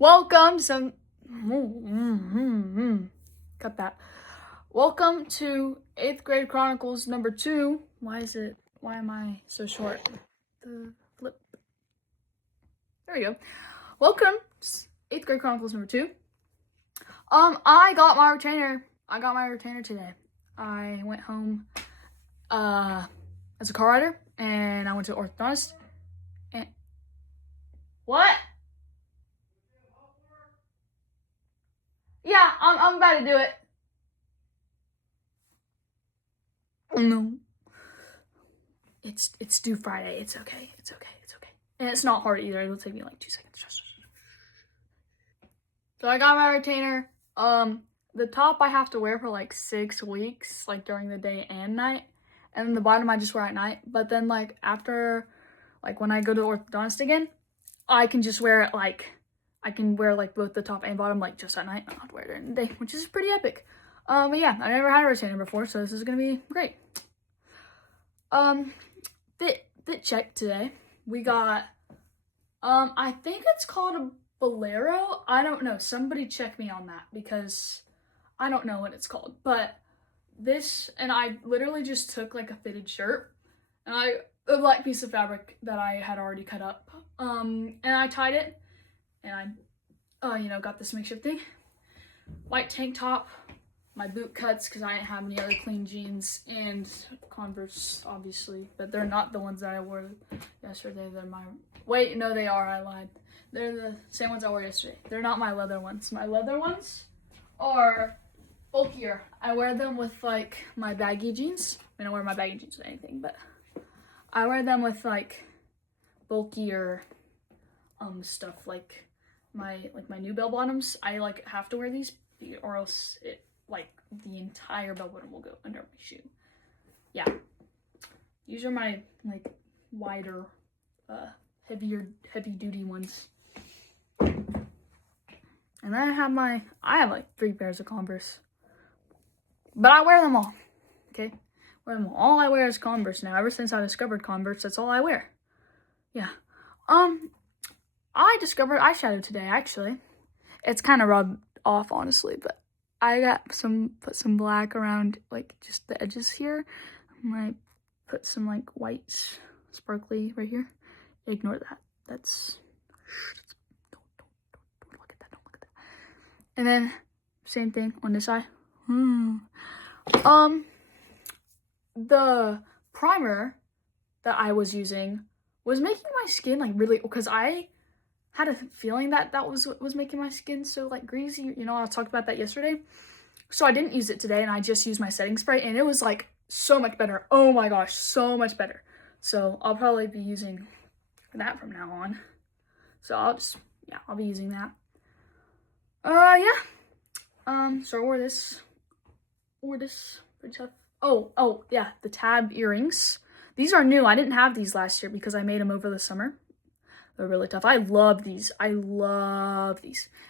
Welcome cut that. Welcome to 8th grade Chronicles number 2. Why am I so short? The flip. There we go. Welcome to 8th grade Chronicles number 2. I got my retainer today. I went home as a car rider and I went to orthodontist and what? Yeah, I'm about to do it. No. It's due Friday. It's okay. And it's not hard either. It'll take me like 2 seconds. So I got my retainer. The top I have to wear for like 6 weeks, like during the day and night. And then the bottom I just wear at night. But then like after, like when I go to the orthodontist again, I can just wear it like, I can wear like both the top and bottom like just at night. I don't have to wear it during the day, which is pretty epic. But yeah, I never had a retainer before, so this is gonna be great. Fit check today. We got, I think it's called a bolero. I don't know. Somebody check me on that because I don't know what it's called. But this, and I literally just took like a fitted shirt and a black piece of fabric that I had already cut up. And I tied it and I, got this makeshift thing. White tank top, my boot cuts because I didn't have any other clean jeans, and Converse, obviously, but they're not the ones that I wore yesterday. They're my, wait, no, they are, I lied. They're the same ones I wore yesterday. They're not my leather ones. My leather ones are bulkier. I wear them with like my baggy jeans. I don't wear my baggy jeans with anything, but I wear them with like bulkier stuff, like my new bell bottoms. I like have to wear these or else it like the entire bell bottom will go under my shoe. Yeah, these are my like wider heavy duty ones. And then I have like 3 pairs of Converse, but I wear them all. Okay, wear them all. All I wear is Converse now. Ever since I discovered Converse, that's all I wear. Yeah. I discovered eyeshadow today, actually. It's kind of rubbed off, honestly, but I got put some black around, like, just the edges here. I might put some, like, white sparkly right here. Ignore that. Don't look at that. Don't look at that. And then, same thing on this eye. The primer that I was using was making my skin, like, really, because I had a feeling that was what was making my skin so like greasy. I talked about that yesterday. So I didn't use it today and I just used my setting spray and it was like so much better. Oh my gosh, so much better. So I'll probably be using that from now on. So I'll be using that. So I wore this pretty tough. Oh yeah, the tab earrings. These are new. I didn't have these last year because I made them over the summer. They're really tough. I love these. And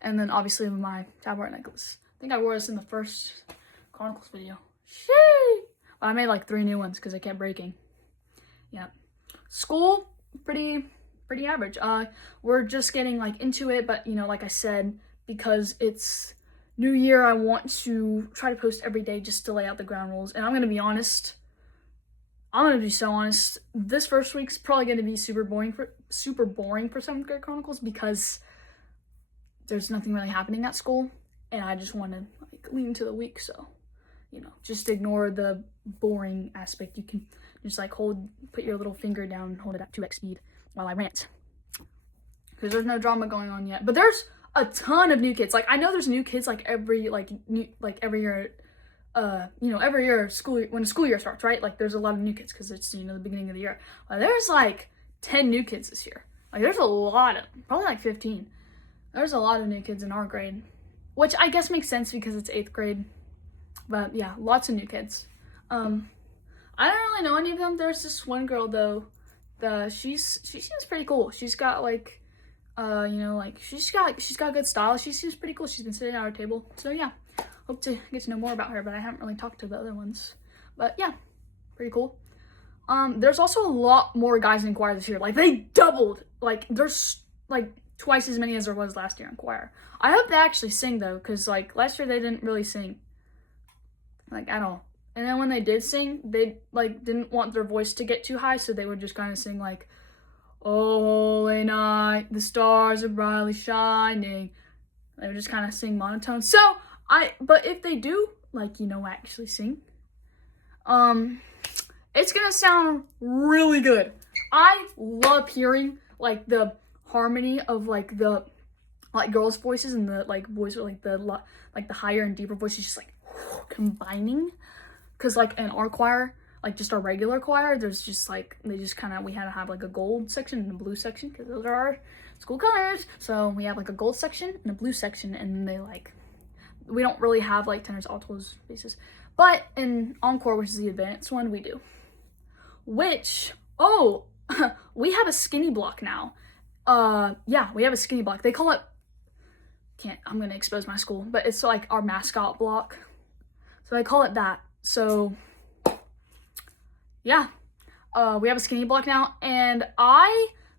then obviously my tablet necklace. I think I wore this in the first Chronicles video. Sheesh! But I made like 3 new ones because they kept breaking. Yeah. School, pretty average. We're just getting like into it, but like I said, because it's New Year, I want to try to post every day just to lay out the ground rules. And I'm gonna be honest. I'm gonna be so honest. This first week's probably gonna be super boring for 7th grade Chronicles because there's nothing really happening at school, and I just want to like lean into the week. So, just ignore the boring aspect. You can just like put your little finger down, and hold it at 2x speed while I rant, because there's no drama going on yet. But there's a ton of new kids. Like I know there's new kids like every year. Every year when the school year starts, right? Like there's a lot of new kids because it's, the beginning of the year. There's like 10 new kids this year. Like there's a lot of, probably like 15. There's a lot of new kids in our grade, which I guess makes sense because it's 8th grade. But yeah, lots of new kids. I don't really know any of them. There's this one girl though, she seems pretty cool. She's got like, she's got good style. She seems pretty cool. She's been sitting at our table. So yeah. Hope to get to know more about her, but I haven't really talked to the other ones. But yeah, pretty cool. There's also a lot more guys in choir this year. Like they doubled. Like there's like twice as many as there was last year in choir. I hope they actually sing though, because like last year they didn't really sing like at all. And then when they did sing, they like didn't want their voice to get too high, so they would just kind of sing like, "Oh holy night, the stars are brightly shining." They would just kind of sing monotone. So but if they do like, you know, actually sing, it's gonna sound really good. I love hearing like the harmony of like the girls' voices and the like voice or like the higher and deeper voices just like combining. Cause like in our choir, like just our regular choir, there's just like we had to have like a gold section and a blue section because those are our school colors. So we have like a gold section and a blue section, and they like, we don't really have like tenors, altos, basses, but in encore, which is the advanced one, we do. Which we have a skinny block now. Yeah, we have a skinny block. They call it, I'm gonna expose my school, but it's like our mascot block. So they call it that. So yeah, we have a skinny block now, and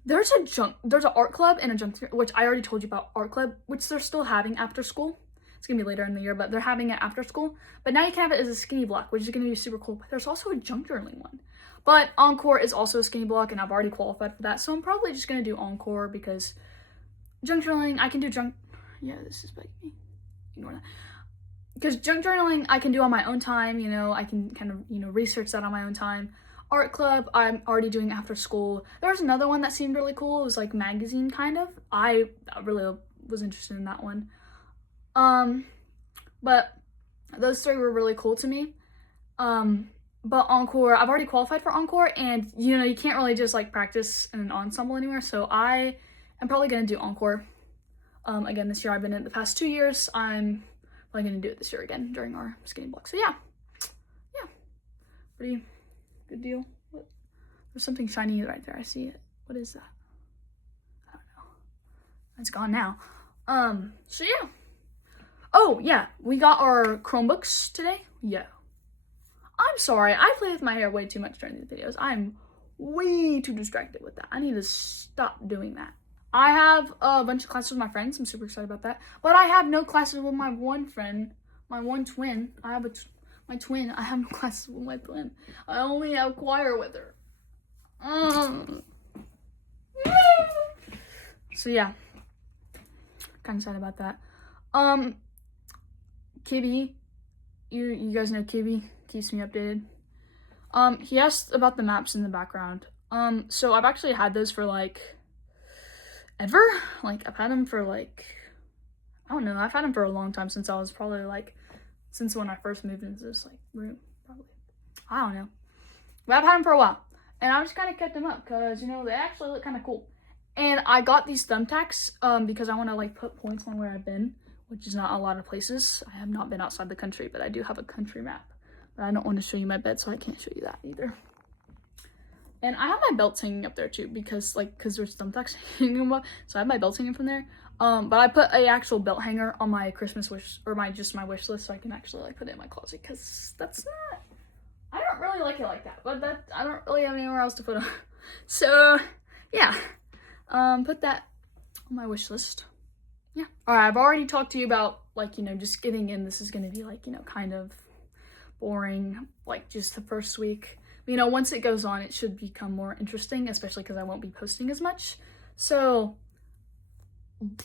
there's an art club and a junk, which I already told you about art club, which they're still having after school. It's gonna be later in the year, but they're having it after school. But now you can have it as a skinny block, which is gonna be super cool. But there's also a junk journaling one. But encore is also a skinny block, and I've already qualified for that, so I'm probably just gonna do encore because junk journaling, I can do junk. Yeah, this is bugging me. Ignore that. Because junk journaling, I can do on my own time, you know, I can kind of, you know, research that on my own time. Art club, I'm already doing after school. There was another one that seemed really cool. It was like magazine kind of. I really was interested in that one. But those three were really cool to me. But encore, I've already qualified for encore, and you know, you can't really just like practice in an ensemble anywhere. So I am probably gonna do encore. Again this year. I've been in it the past 2 years. I'm probably gonna do it this year again during our skinny block. So yeah, pretty good deal. There's something shiny right there. I see it. What is that? I don't know. It's gone now. So yeah. Oh yeah, we got our Chromebooks today. Yeah. I'm sorry, I play with my hair way too much during these videos. I'm way too distracted with that. I need to stop doing that. I have a bunch of classes with my friends. I'm super excited about that. But I have no classes with my one friend, my one twin. I have my twin. I have no classes with my twin. I only have choir with her. So yeah, kind of excited about that. Kibby, you guys know Kibby, keeps me updated. He asked about the maps in the background. So I've actually had those for like ever. Like I've had them for like, I don't know, I've had them for a long time, since I was probably like, since when I first moved into this like room, probably. I don't know. But I've had them for a while, and I just kind of kept them up because, you know, they actually look kind of cool. And I got these thumbtacks because I want to like put points on where I've been, which is not a lot of places. I have not been outside the country, but I do have a country map. But I don't want to show you my bed, so I can't show you that either. And I have my belts hanging up there too, because there's thumbtacks hanging up, so I have my belts hanging from there. But I put a actual belt hanger on my Christmas wish, or my wish list, so I can actually like put it in my closet, because that's not, I don't really like it like that, but I don't really have anywhere else to put it. So yeah, put that on my wish list. Yeah. All right, I've already talked to you about like, you know, just getting in. This is going to be like, you know, kind of boring, like just the first week. You know, once it goes on, it should become more interesting, especially because I won't be posting as much. So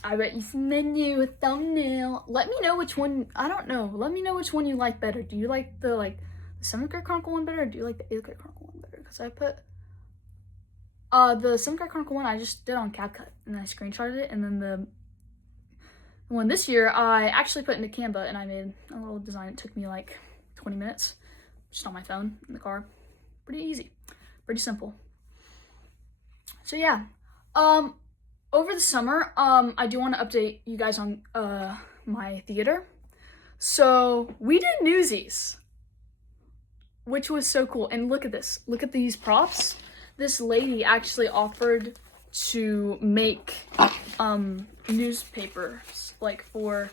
I bet you some menu, a thumbnail. Let me know which one, I don't know. Let me know which one you like better. Do you like the 7th grade Chronicle one better, or do you like the 8th grade Chronicle one better? Because I put the 7th grade Chronicle one I just did on CapCut, and I screenshotted it, and then the one this year I actually put into Canva, and I made a little design. It took me like 20 minutes, just on my phone in the car. Pretty easy, pretty simple. So yeah, over the summer, I do want to update you guys on my theater. So we did Newsies, which was so cool. And look at this, look at these props. This lady actually offered to make newspapers like for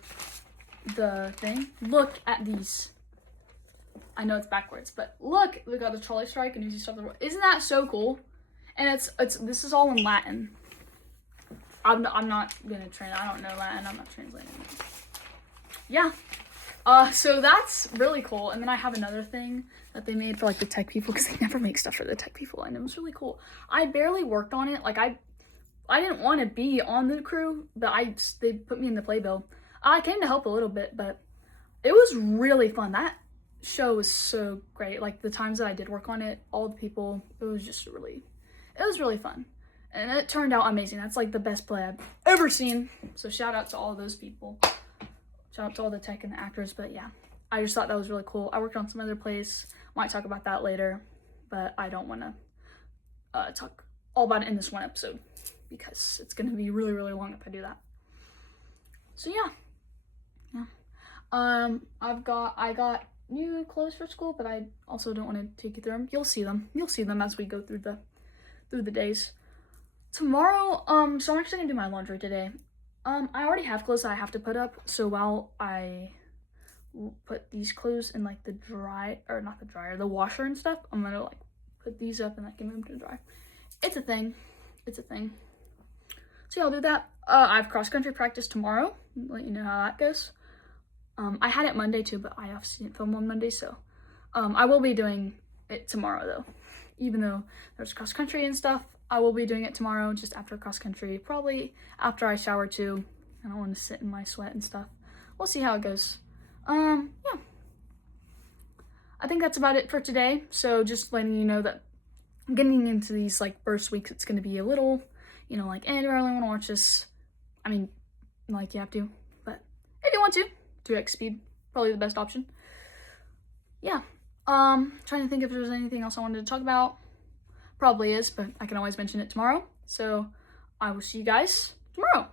the thing. Look at these. I know it's backwards, but look, we got the trolley strike and Newsies Stop the World. Isn't that so cool? And this is all in Latin. I'm not gonna train. I don't know that, and I'm not translating it. Yeah. So that's really cool. And then I have another thing that they made for like the tech people, because they never make stuff for the tech people, and it was really cool. I barely worked on it. Like I didn't want to be on the crew, but they put me in the playbill. I came to help a little bit, but it was really fun. That show was so great. Like the times that I did work on it, all the people, it was really fun. And it turned out amazing. That's like the best play I've ever seen. So shout out to all those people. Shout out to all the tech and the actors. But yeah, I just thought that was really cool. I worked on some other plays. Might talk about that later, but I don't want to talk all about it in this one episode because it's going to be really, really long if I do that. So yeah. I got new clothes for school, but I also don't want to take you through them. You'll see them as we go through the days. Tomorrow, so I'm actually gonna do my laundry today. I already have clothes that I have to put up, so while I put these clothes in like the washer and stuff, I'm gonna like put these up and like give them to dry. It's a thing. So yeah, I'll do that. I have cross country practice tomorrow. I'll let you know how that goes. I had it Monday too, but I obviously didn't film on Monday, so I will be doing it tomorrow though. Even though there's cross country and stuff, I will be doing it tomorrow just after cross country, probably after I shower too. I don't want to sit in my sweat and stuff. We'll see how it goes. Yeah. I think that's about it for today. So just letting you know that getting into these like burst weeks, it's going to be a little, like, do I really want to watch this? I mean, like, you have to, but if you want to, 2x speed, probably the best option. Yeah. Trying to think if there's anything else I wanted to talk about. Probably is, but I can always mention it tomorrow. So I will see you guys tomorrow.